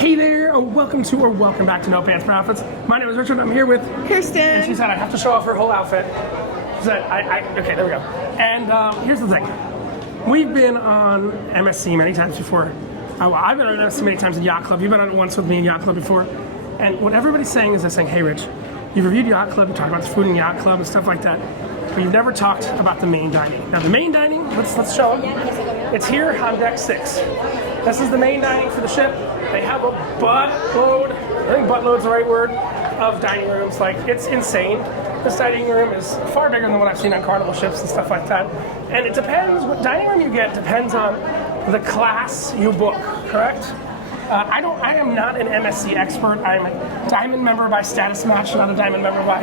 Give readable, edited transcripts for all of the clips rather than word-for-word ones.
Hey there, welcome to or welcome back to No Pants Profits. My name is Richard, I'm here with Kirsten. And she said I have to show off her whole outfit. She said, okay, there we go. And here's the thing. We've been on MSC many times before. Well, I've been on MSC many times in Yacht Club. You've been on it once with me in Yacht Club before. And what everybody's saying is they're saying, hey Rich, you've reviewed Yacht Club, you talked about the food in Yacht Club and stuff like that, but you've never talked about the main dining. Now the main dining, let's show them. It's here on deck 6. This is the main dining for the ship. They have a buttload, I think buttload's the right word, of dining rooms. Like, it's insane. This dining room is far bigger than what I've seen on Carnival ships and stuff like that. And it depends, what dining room you get depends on the class you book, correct? I am not an MSC expert. I'm a diamond member by status match, not a diamond member by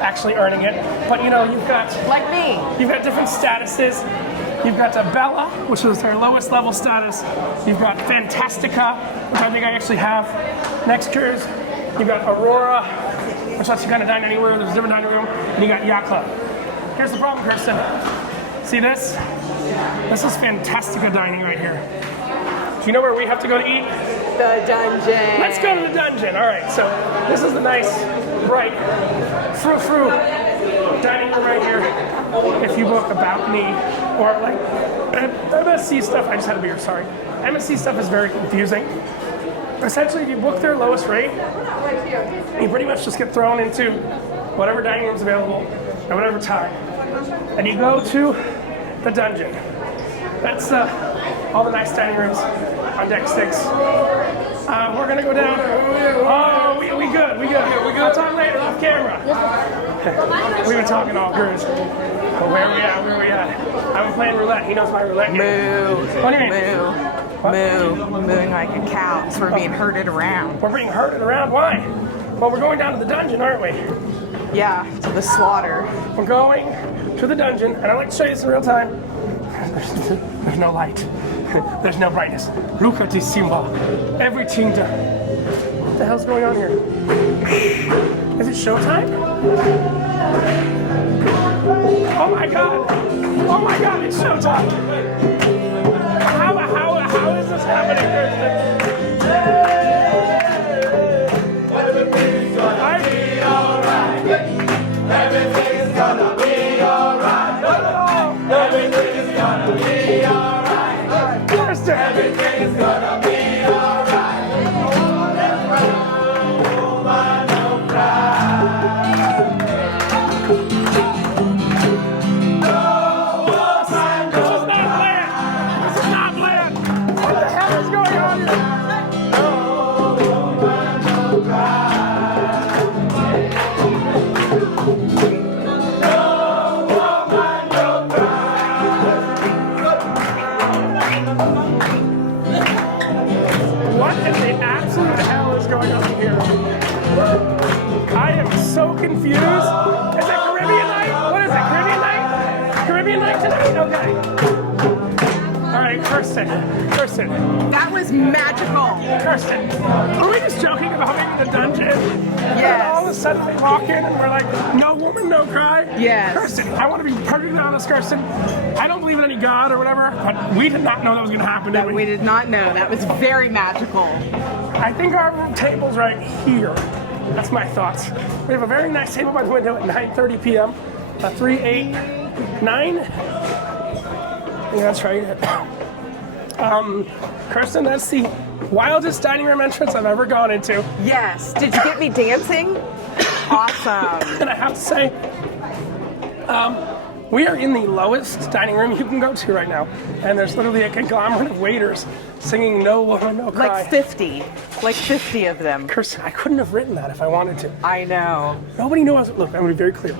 actually earning it. But you know, you've got... Like me. You've got different statuses. You've got Bella, which is their lowest level status. You've got Fantastica, which I think I actually have. Next tiers, you've got Aurora, which lets you kind of dine anywhere. There's a different dining room. And you got Yacht Club. Here's the problem, Kirsten. See this? This is Fantastica dining right here. Do you know where we have to go to eat? The dungeon. Let's go to the dungeon. All right, so this is the nice, bright, frou-frou dining room right here. If you book About Me or like MSC stuff, I just had a beer, sorry. MSC stuff is very confusing. Essentially, if you book their lowest rate, you pretty much just get thrown into whatever dining room's available at whatever time. And you go to the dungeon. That's all the nice dining rooms on deck 6. We're gonna go down. Oh, we good. I'll talk later off camera. We've been talking all cruise. But where we at? I've been playing roulette. He knows my roulette game. Moo. What do you mean? Moo. Mooing like a cow. So we're being herded around. We're being herded around? Why? Well, we're going down to the dungeon, aren't we? Yeah, to the slaughter. We're going to the dungeon, and I'd like to show you this in real time. There's no light. There's no brightness. Look at this Simba. Everything done. What the hell's going on here? Is it showtime? Oh my god, it's showtime! How is this happening, Kristen? Everything's gonna be alright. Everything's gonna be alright. Everything's gonna be alright. Kristen! Everything's gonna be alright. Woman, don't cry. Confused. Is it Caribbean night? What is it? Caribbean night? Caribbean night tonight? Okay. All right, Kirsten. That was magical. Kirsten, are we just joking about being in the dungeon? Yes. And all of a sudden we walk in and we're like, no woman, no cry? Yes. Kirsten, I want to be perfectly honest, Kirsten. I don't believe in any God or whatever, but we did not know that was going to happen, did we? We did not know. That was very magical. I think our table's right here. That's my thoughts. We have a very nice table by the window at 9:30 p.m. 389. Yeah, that's right. Kirsten, that's the wildest dining room entrance I've ever gone into. Yes. Did you get me dancing? Awesome. And I have to say, we are in the lowest dining room you can go to right now. And there's literally a conglomerate of waiters singing No Woman, No Cry. Like 50 of them. Kirsten, I couldn't have written that if I wanted to. I know. Nobody knew I was, look, I'm gonna be very clear.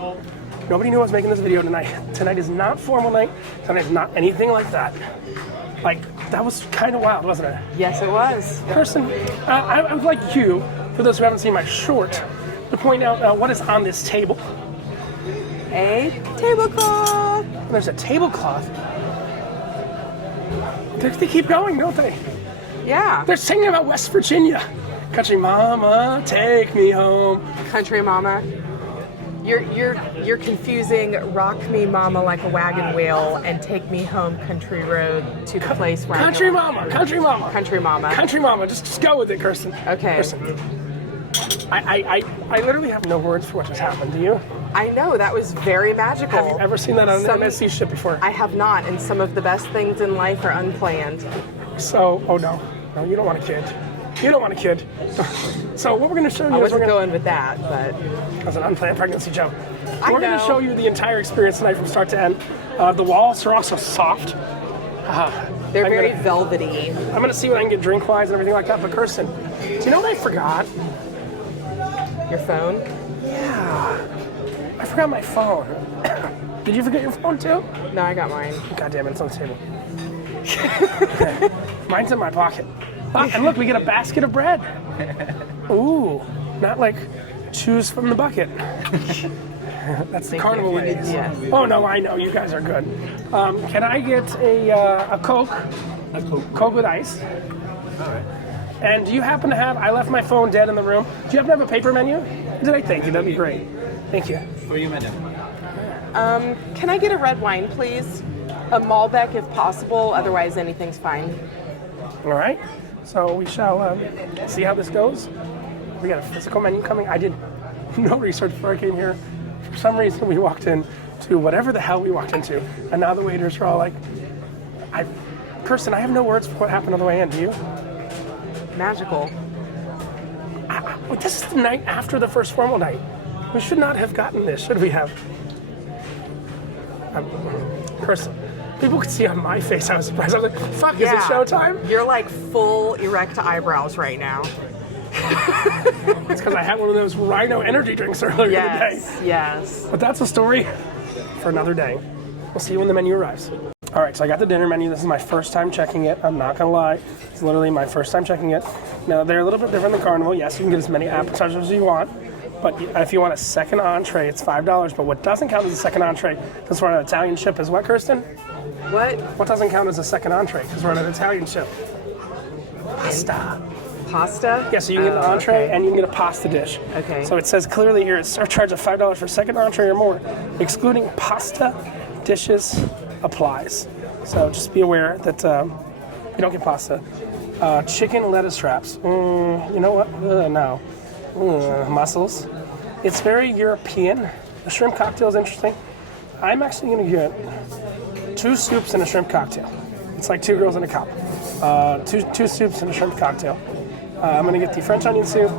Nobody knew I was making this video tonight. Tonight is not formal night. Tonight is not anything like that. Like, that was kind of wild, wasn't it? Yes, it was. Kirsten, I would like you, for those who haven't seen my short, to point out what is on this table. A tablecloth. There's a tablecloth. They keep going, don't they? Yeah. They're singing about West Virginia. Country mama, take me home. Country mama. You're confusing "Rock Me Mama Like a Wagon Wheel" and "Take Me Home Country Road" to the place where Country Mama, Country Mama. Country Mama. Country Mama. Just go with it, Kirsten. Okay. Kirsten. I literally have no words for what just happened. Do you? I know, that was very magical. Have you ever seen that on an MSC ship before? I have not, and some of the best things in life are unplanned. So, oh no, you don't want a kid. You don't want a kid. So what we're going to show you I is wasn't going with that, but as an unplanned pregnancy joke. I We're going to know. show you the entire experience tonight from start to end. The walls are also soft. they're I'm very gonna- velvety. I'm going to see what I can get drink-wise and everything like that. But Kirsten, do you know what I forgot? Your phone? Yeah, I forgot my phone. Did you forget your phone too? No, I got mine. God damn it, it's on the table. Okay. Mine's in my pocket. Ah, and look, we get a basket of bread. Ooh, not like choose from the bucket. That's the carnival ways. Yes. Oh no, I know, you guys are good. Can I get a Coke? A Coke. Coke with ice. All right. And do you happen to have, I left my phone dead in the room. Do you happen to have a paper menu? Did I thank you? That'd be great. Thank you. For you, madam. Can I get a red wine, please? A Malbec if possible, otherwise anything's fine. All right. So we shall see how this goes. We got a physical menu coming. I did no research before I came here. For some reason, we walked in to whatever the hell we walked into, and now the waiters are all like, Kirsten, I have no words for what happened on the way in. Do you? Magical. This is the night after the first formal night. We should not have gotten this, should we have? Kirsten, people could see on my face I was surprised. I was like, fuck, is it showtime? You're like full erect eyebrows right now. It's because I had one of those Rhino energy drinks earlier in the day. Yes. But that's a story for another day. We'll see you when the menu arrives. All right, so I got the dinner menu. This is my first time checking it. I'm not gonna lie. It's literally my first time checking it. Now, they're a little bit different than Carnival. Yes, you can get as many appetizers as you want. But if you want a second entree, it's $5. But what doesn't count as a second entree, because we're on an Italian ship, is what, Kirsten? What? What doesn't count as a second entree, because we're on an Italian ship? Pasta. Pasta? Yeah, so you can get an entree okay. and you can get a pasta dish. Okay. So it says clearly here, it's surcharge of $5 for second entree or more, excluding pasta dishes applies. So just be aware that you don't get pasta. Chicken lettuce wraps. You know what? No. Mussels. It's very European. The shrimp cocktail is interesting. I'm actually going to get 2 soups and a shrimp cocktail. It's like 2 girls in a cup. Two soups and a shrimp cocktail. I'm going to get the French onion soup,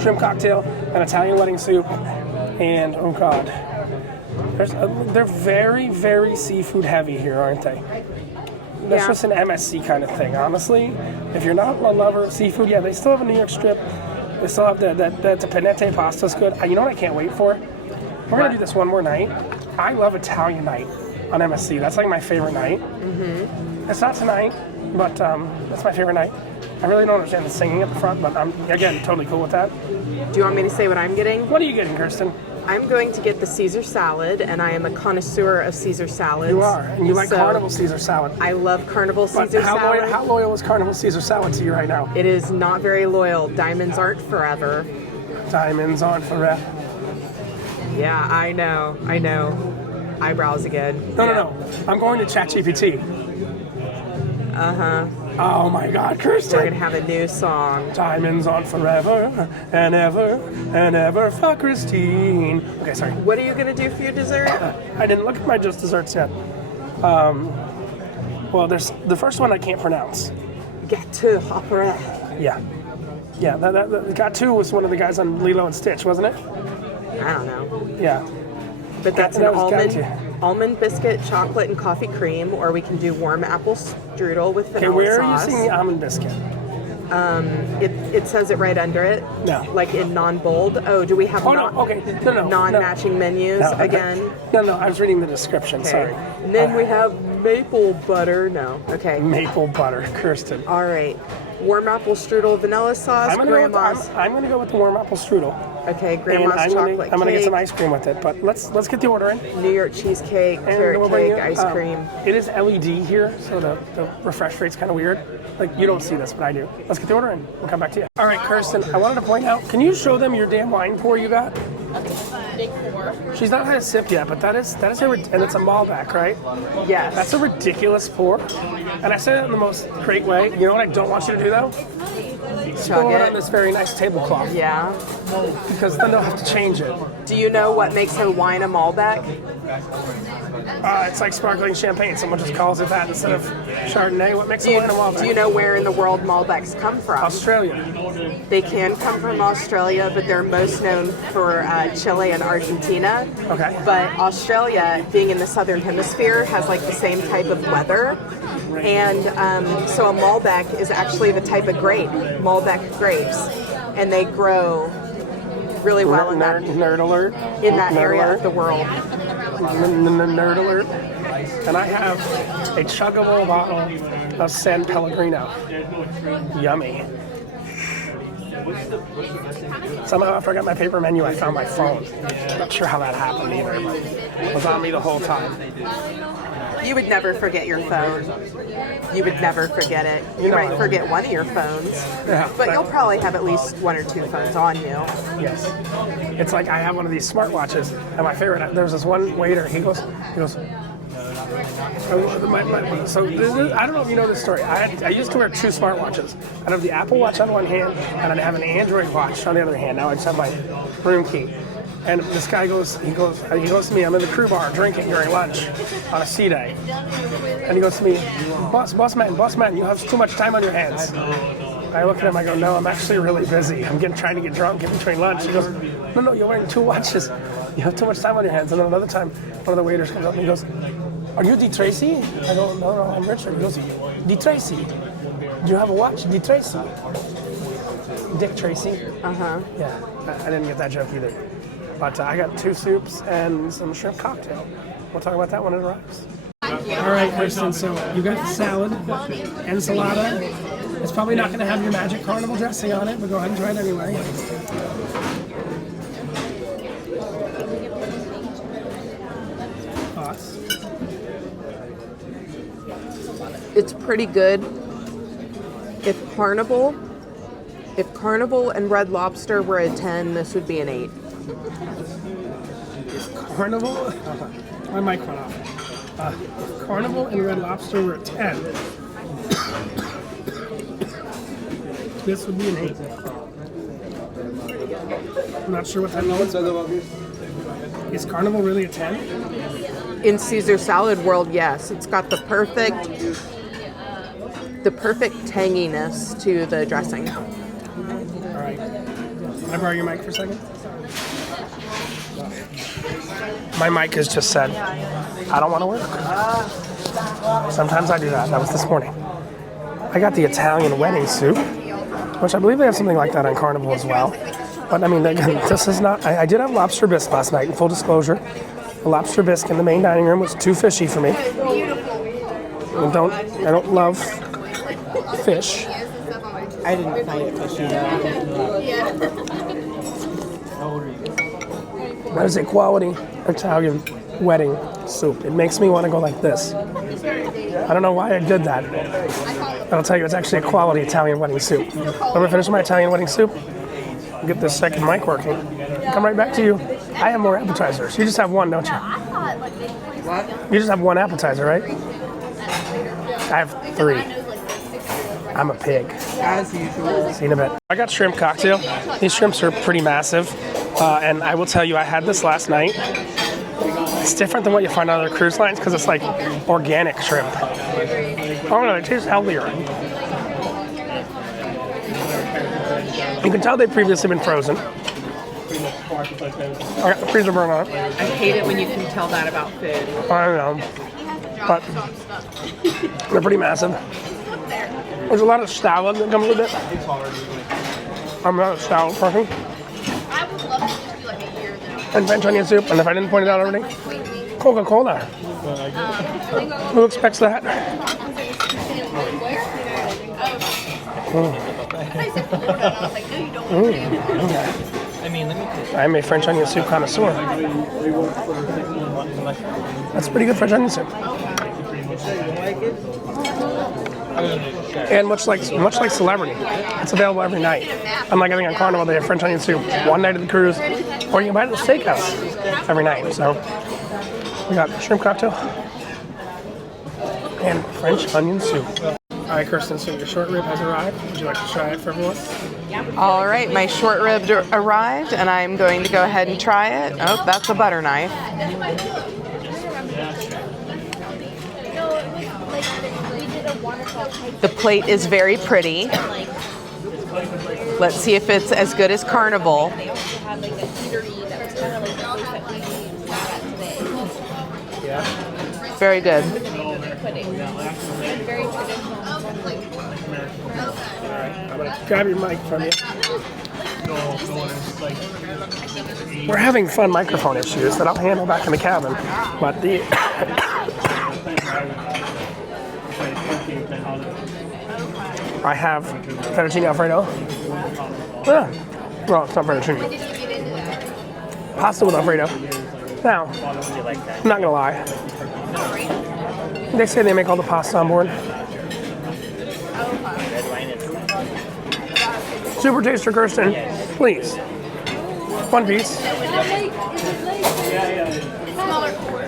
shrimp cocktail, an Italian wedding soup, and oh god. They're very, very seafood heavy here, aren't they? That's Yeah. just an MSC kind of thing, honestly. If you're not a lover of seafood, yeah, they still have a New York strip. They still have the panette pasta's good. You know what I can't wait for? We're going to do this one more night. I love Italian night on MSC. That's like my favorite night. Mm-hmm. It's not tonight, but that's my favorite night. I really don't understand the singing at the front, but I'm, again, totally cool with that. Do you want me to say what I'm getting? What are you getting, Kirsten? I'm going to get the Caesar salad, and I am a connoisseur of Caesar salads. You are, and you like So, Carnival Caesar salad. I love Carnival But Caesar how salad. loyal is Carnival Caesar salad to you right now? It is not very loyal. Diamonds aren't forever. Diamonds on forever. Yeah, I know. Eyebrows again. No. I'm going to ChatGPT. Uh-huh. Oh my God, Kirsten. We're going to have a new song. Diamonds on forever and ever for Christine. Okay, sorry. What are you going to do for your dessert? I didn't look at my just desserts yet. Well, there's the first one I can't pronounce. Gâteau opera. Yeah. That Gatu was one of the guys on Lilo and Stitch, wasn't it? I don't know. Yeah. But that's That an was almond biscuit, chocolate, and coffee cream, or we can do warm apple strudel with Okay, vanilla where sauce. are you seeing the almond biscuit? It says it right under it. No. Like in non-bold. Oh, do we have Oh, no, okay. No. non-matching menus No, okay. again? No, I was reading the description, Okay. sorry. And then we have maple butter. No. Okay. Maple butter, Kirsten. All right. Warm apple strudel, vanilla sauce, I'm gonna go with the warm apple strudel. Okay, And grandma's I'm chocolate gonna get cake, some ice cream with it. But let's get the order in. New York cheesecake, And carrot we'll bring cake, you, ice cream. It is LED here, so the refresh rate's kind of weird. Like, you don't see this, but I do. Let's get the order in. We'll come back to you. All right, Kirsten, I wanted to point out, can you show them your damn wine pour you got? She's not had a sip yet, but that is and it's a Malbec, right? Yes. That's a ridiculous pour. And I say that in the most great way. You know what I don't want you to do though? Spill it on this very nice tablecloth. Yeah. Because then they'll have to change it. Do you know what makes a wine a Malbec? It's like sparkling champagne. Someone just calls it that instead of Chardonnay. What makes a wine a Malbec? Do you know where in the world Malbecs come from? Australia. They can come from Australia, but they're most known for Chile and Argentina. Okay. But Australia, being in the southern hemisphere, has like the same type of weather. And so a Malbec is actually the type of grape, Malbec grapes. And they grow really well in that Nerd alert. area of the world. Nerd alert. And I have a chuggable bottle of San Pellegrino. Yummy. Somehow after I got my paper menu, I found my phone. Not sure how that happened either, but it was on me the whole time. You would never forget your phone. You would never forget it. You might forget one of your phones, but you'll probably have at least one or two phones on you. Yes. It's like I have one of these smartwatches, and my favorite, there's this one waiter, he goes, so I don't know if you know this story. I used to wear two smartwatches. I'd have the Apple Watch on one hand, and I'd have an Android watch on the other hand. Now I just have my room key. And this guy goes to me, I'm in the crew bar drinking during lunch on a sea day. And he goes to me, boss man, you have too much time on your hands. I look at him, I go, no, I'm actually really busy. I'm trying to get drunk in between lunch. He goes, no, you're wearing two watches. You have too much time on your hands. And then another time, one of the waiters comes up and he goes, are you D. Tracy? I go, no, I'm Richard. He goes, D. Tracy, do you have a watch? D. Tracy. Dick Tracy? Uh-huh. Yeah, I didn't get that joke either. But I got 2 soups and some shrimp cocktail. We'll talk about that when it arrives. All right, Kristen, so you got the salad, enchilada. It's probably not going to have your magic carnival dressing on it, but go ahead and try it anyway. Thoughts? It's pretty good. If Carnival and Red Lobster were a 10, this would be an 8. Carnival? My mic went off. Carnival and Red Lobster were a 10. This would be an 8. I'm not sure what that means. Is Carnival really a 10? In Caesar salad world, yes. It's got the perfect tanginess to the dressing. All right. Can I borrow your mic for a second? My mic has just said, I don't want to work. Sometimes I do that. That was this morning. I got the Italian wedding soup, which I believe they have something like that on Carnival as well. But I mean, this is not, I did have lobster bisque last night, in full disclosure. The lobster bisque in the main dining room was too fishy for me. I don't love fish. I didn't find it fishy though. That is a quality Italian wedding soup. It makes me want to go like this. I don't know why I did that. But I'll tell you, it's actually a quality Italian wedding soup. When we finish my Italian wedding soup, I'll get this second mic working. Come right back to you. I have more appetizers. You just have one, don't you? What? You just have one appetizer, right? I have 3. I'm a pig. As usual. See you in a bit. I got shrimp cocktail. These shrimps are pretty massive. And I will tell you, I had this last night. It's different than what you find on other cruise lines because it's like organic shrimp. Oh no, it tastes healthier. You can tell they've previously been frozen. I got the freezer burn on it. I hate it when you can tell that about food. I don't know. But they're pretty massive. There's a lot of salad that comes with it. I'm not a salad person. And French onion soup, and if I didn't point it out already, Coca-Cola. Who expects that? I'm a French onion soup connoisseur. That's pretty good French onion soup. And much like Celebrity, it's available every night. Unlike I think on Carnival, they have French onion soup one night at the cruise, Or you can buy it at the steakhouse every night. So we got shrimp cocktail and French onion soup. All right, Kirsten, so your short rib has arrived. Would you like to try it for everyone? All right, my short rib arrived, and I'm going to go ahead and try it. Oh, that's a butter knife. The plate is very pretty. Let's see if it's as good as Carnival. Very good. I'm gonna grab your mic from you. We're having fun microphone issues that I'll handle back in the cabin, but the I have fettuccine alfredo. Well, it's not fettuccine. Pasta with alfredo. Now, I'm not gonna lie. They say they make all the pasta on board. Super taster, Kirsten. Please. One piece.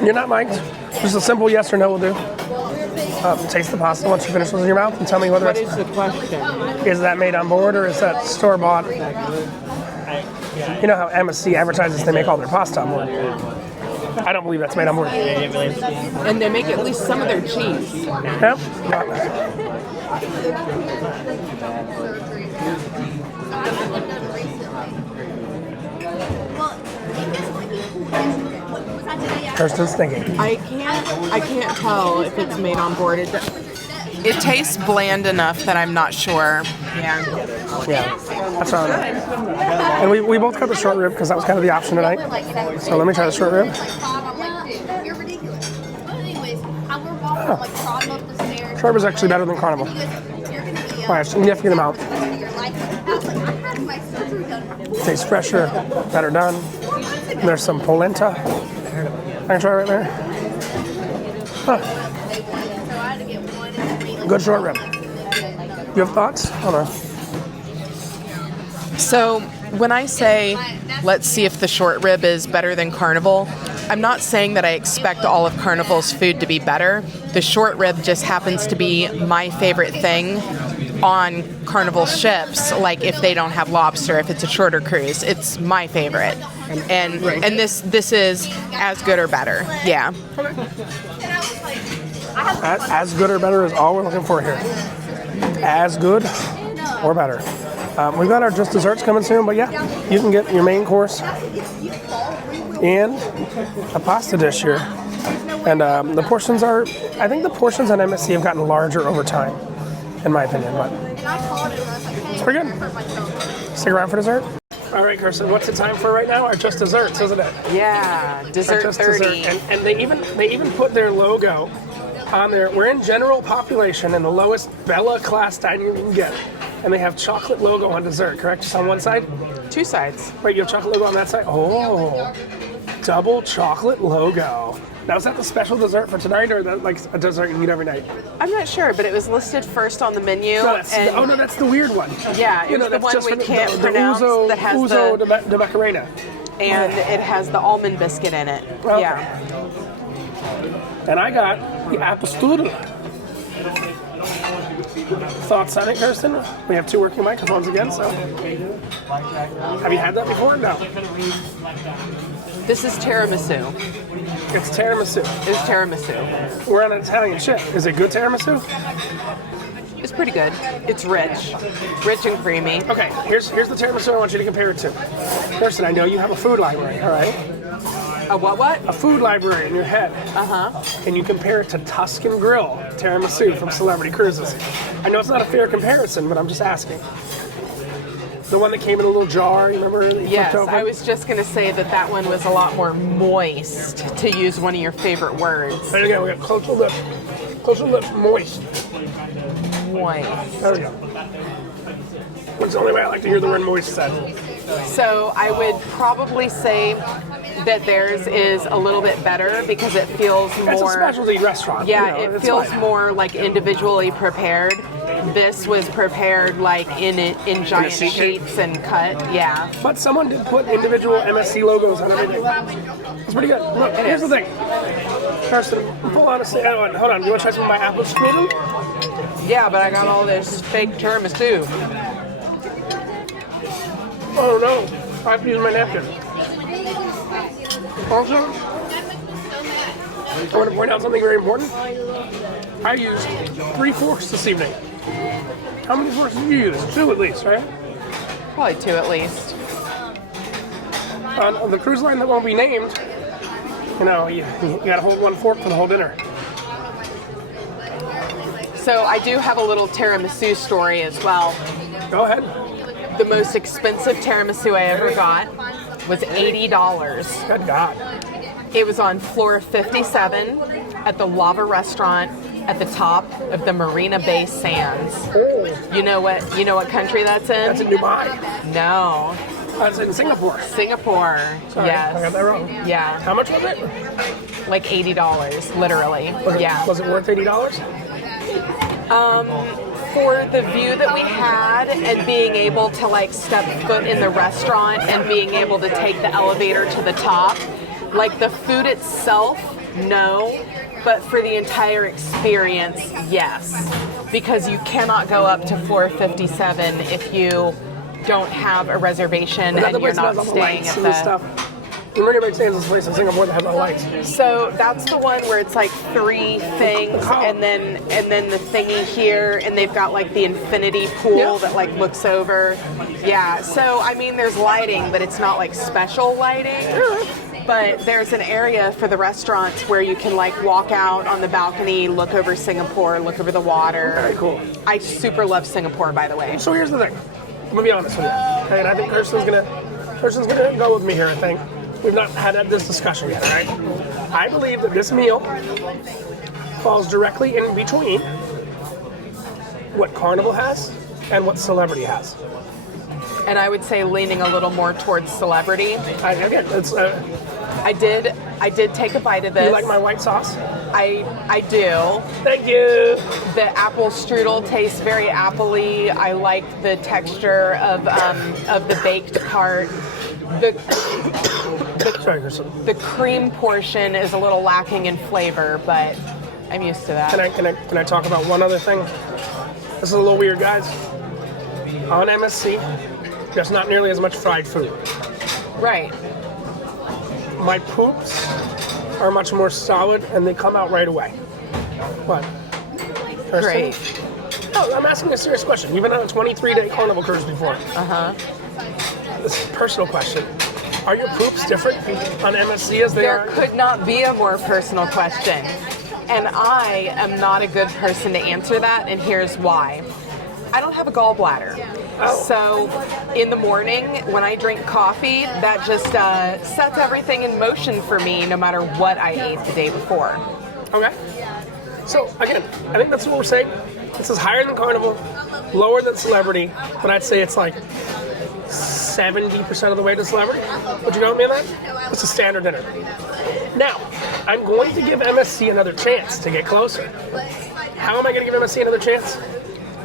You're not mic'd. Just a simple yes or no will do. Taste the pasta once you finish with your mouth and tell me whether What it's... is the question? Is that made on board or is that store-bought? You know how MSC advertises they make all their pasta on board. I don't believe that's made on board. And they make at least some of their cheese. Yep. Kirsten's thinking. I can't tell if it's made on board. It tastes bland enough that I'm not sure. Yeah. Yeah, that's all right. And we both got the short rib because that was kind of the option tonight. So let me try the short rib. Oh. Short rib is actually better than Carnival by a significant amount. Tastes fresher, better done. There's some polenta. I can try right there. Huh. Good short rib. You have thoughts? I don't know. So when I say, let's see if the short rib is better than Carnival, I'm not saying that I expect all of Carnival's food to be better. The short rib just happens to be my favorite thing on Carnival ships, like if they don't have lobster, if it's a shorter cruise. It's my favorite. And this is as good or better. Yeah. As good or better is all we're looking for here. As good or better. We've got our just desserts coming soon, but yeah, you can get your main course and a pasta dish here. And the portions are, I think the portions on MSC have gotten larger over time, in my opinion, but it's pretty good. Stick around for dessert. All right, Kirsten, what's the time for right now? Our just desserts, isn't it? Yeah, dessert Just 30. dessert. And they even put their logo on there. We're in general population in the lowest Bella class dining room you can get. And they have chocolate logo on dessert, correct? Just on one side? Two sides. Wait, you have chocolate logo on that side? Oh, double chocolate logo. Now, is that the special dessert for tonight, or that like a dessert you eat every night? I'm not sure, but it was listed first on the menu. No, that's the weird one. Yeah, it's the that's one just we for can't pronounce that has Uzo de Macarena. and it has the almond biscuit in it. Okay. Yeah. And I got the Appetizers. Thoughts on it, Kirsten? We have two working microphones again, so. Have you had that before? No. This is tiramisu. It's tiramisu. It's tiramisu. We're on an Italian ship. Is it good tiramisu? It's pretty good. It's rich and creamy. Okay, here's the tiramisu I want you to compare it to. Kirsten, I know you have a food library, all right? A what? A food library in your head. Uh-huh. Can you compare it to Tuscan Grill tiramisu from Celebrity Cruises? I know it's not a fair comparison, but I'm just asking. The one that came in a little jar, you remember? Yes, I was just going to say that one was a lot more moist, to use one of your favorite words. There you go, we got close lip, moist. Moist. There we go. That's the only way I like to hear the word moist said. So I would probably say that theirs is a little bit better because it feels more... It's a specialty restaurant. Yeah, you know, it feels fine. more like individually prepared. this was prepared like in giant sea cake? sheets and cut. Yeah. But someone did put individual MSC logos on everything. It's pretty good. Look, here's the thing. Kirsten, full honesty, hold on. You want to try some of my apple strudel? Yeah, but I got all this fake tiramisu. Oh no, I have to use my napkin. Also, I want to point out something very important. I used 3 forks this evening. How many forks did you use? 2 at least, right? Probably 2 at least. On the cruise line that won't be named, you gotta hold 1 fork for the whole dinner. So I do have a little tiramisu story as well. Go ahead. The most expensive tiramisu I ever got was $80. Good God. It was on floor 57 at the Lava Restaurant at the top of the Marina Bay Sands. Oh, You know what country that's in? that's in Dubai. No, That's in Singapore. Singapore. Sorry, Yes. I got that wrong. Yeah, How much was it? like $80, literally. Yeah. Was it worth $80? For the view that we had and being able to like step foot in the restaurant and being able to take the elevator to the top, like the food itself, no, but for the entire experience, yes. Because you cannot go up to floor 57 if you don't have a reservation and you're not staying at the stuff. The Marina Bay Sands is a place in Singapore that has no lights. So that's the one where it's like 3 things and then the thingy here, and they've got like the infinity pool that like looks over. Yeah. So I mean, there's lighting, but it's not like special lighting. But there's an area for the restaurants where you can like walk out on the balcony, look over Singapore, look over the water. Very cool. I super love Singapore, by the way. So here's the thing. I'm gonna be honest with you. Okay, and I think Kirsten's gonna go with me here, I think. We've not had this discussion yet, right? I believe that this meal falls directly in between what Carnival has and what Celebrity has. And I would say leaning a little more towards celebrity. Again, it's I did take a bite of this. you like my white sauce? I do. Thank you. The apple strudel tastes very appley. I like the texture of the baked part. Sorry, Kirsten. The cream portion is a little lacking in flavor, but I'm used to that. Can I talk about one other thing? This is a little weird, guys. On MSC, there's not nearly as much fried food. Right. My poops are much more solid and they come out right away. What? Kirsten? Great. No, I'm asking a serious question. You've been on a 23-day Carnival cruise before. Uh-huh. This is a personal question. Are your poops different on MSC as they There are? could not be a more personal question. And I am not a good person to answer that, and here's why. I don't have a gallbladder. Oh. So in the morning when I drink coffee, that just sets everything in motion for me no matter what I ate the day before. Okay. So again, I think that's what we're saying. This is higher than Carnival, lower than Celebrity, but I'd say it's like 70% of the way to Celebrity. Would you go with me on that? It's a standard dinner. Now, I'm going to give MSC another chance to get closer. How am I going to give MSC another chance?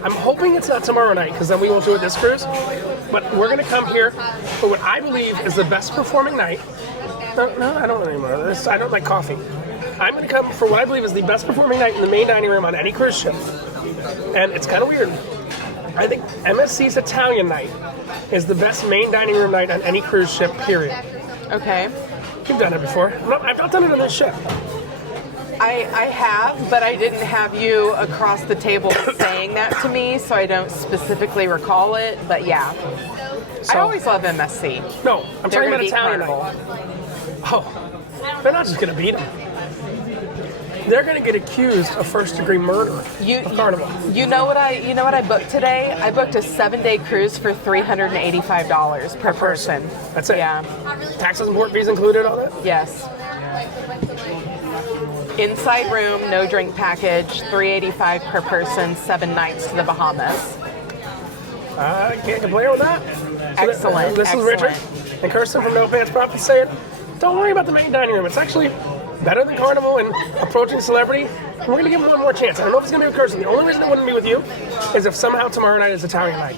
I'm hoping it's not tomorrow night, because then we won't do it this cruise. But we're going to come here for what I believe is the best performing night. No, I don't anymore. I don't like coffee. I'm going to come for what I believe is the best performing night in the main dining room on any cruise ship. And it's kind of weird. I think MSC's Italian night is the best main dining room night on any cruise ship, period. Okay. You've done it before. No, I've not done it on this ship. I have, but I didn't have you across the table saying that to me, so I don't specifically recall it, but yeah. So, I always love MSC. No, I'm They're talking about gonna beat Italian Carnival. night. Oh, they're not just going to beat them. They're going to get accused of first-degree murder of Carnival. You know what I booked today? I booked a 7-day cruise for $385 per person. That's it. Yeah. Taxes and port fees included, all that? Yes. Inside room, no drink package, $385 per person, 7 nights to the Bahamas. I can't complain with that. So Excellent. This is excellent. Richard and Kirsten from No Pants Profits saying, don't worry about the main dining room. It's actually better than Carnival and Approaching Celebrity. And we're going to give him one more chance. I don't know if it's going to be with Kirsten. The only reason it wouldn't be with you is if somehow tomorrow night is Italian night.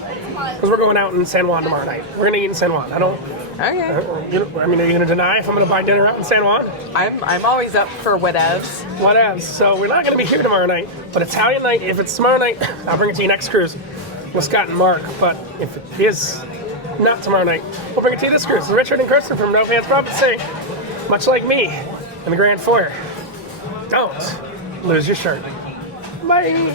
Because we're going out in San Juan tomorrow night. We're going to eat in San Juan. I don't... Okay. I mean, are you going to deny if I'm going to buy dinner out in San Juan? I'm always up for whatevs. Whatevs. So we're not going to be here tomorrow night. But Italian night, if it's tomorrow night, I'll bring it to you next cruise with Scott and Mark. But if it is not tomorrow night, we'll bring it to you this cruise. Richard and Kirsten from No Fans Profit say, much like me in the Grand Foyer, don't lose your shirt. Bye.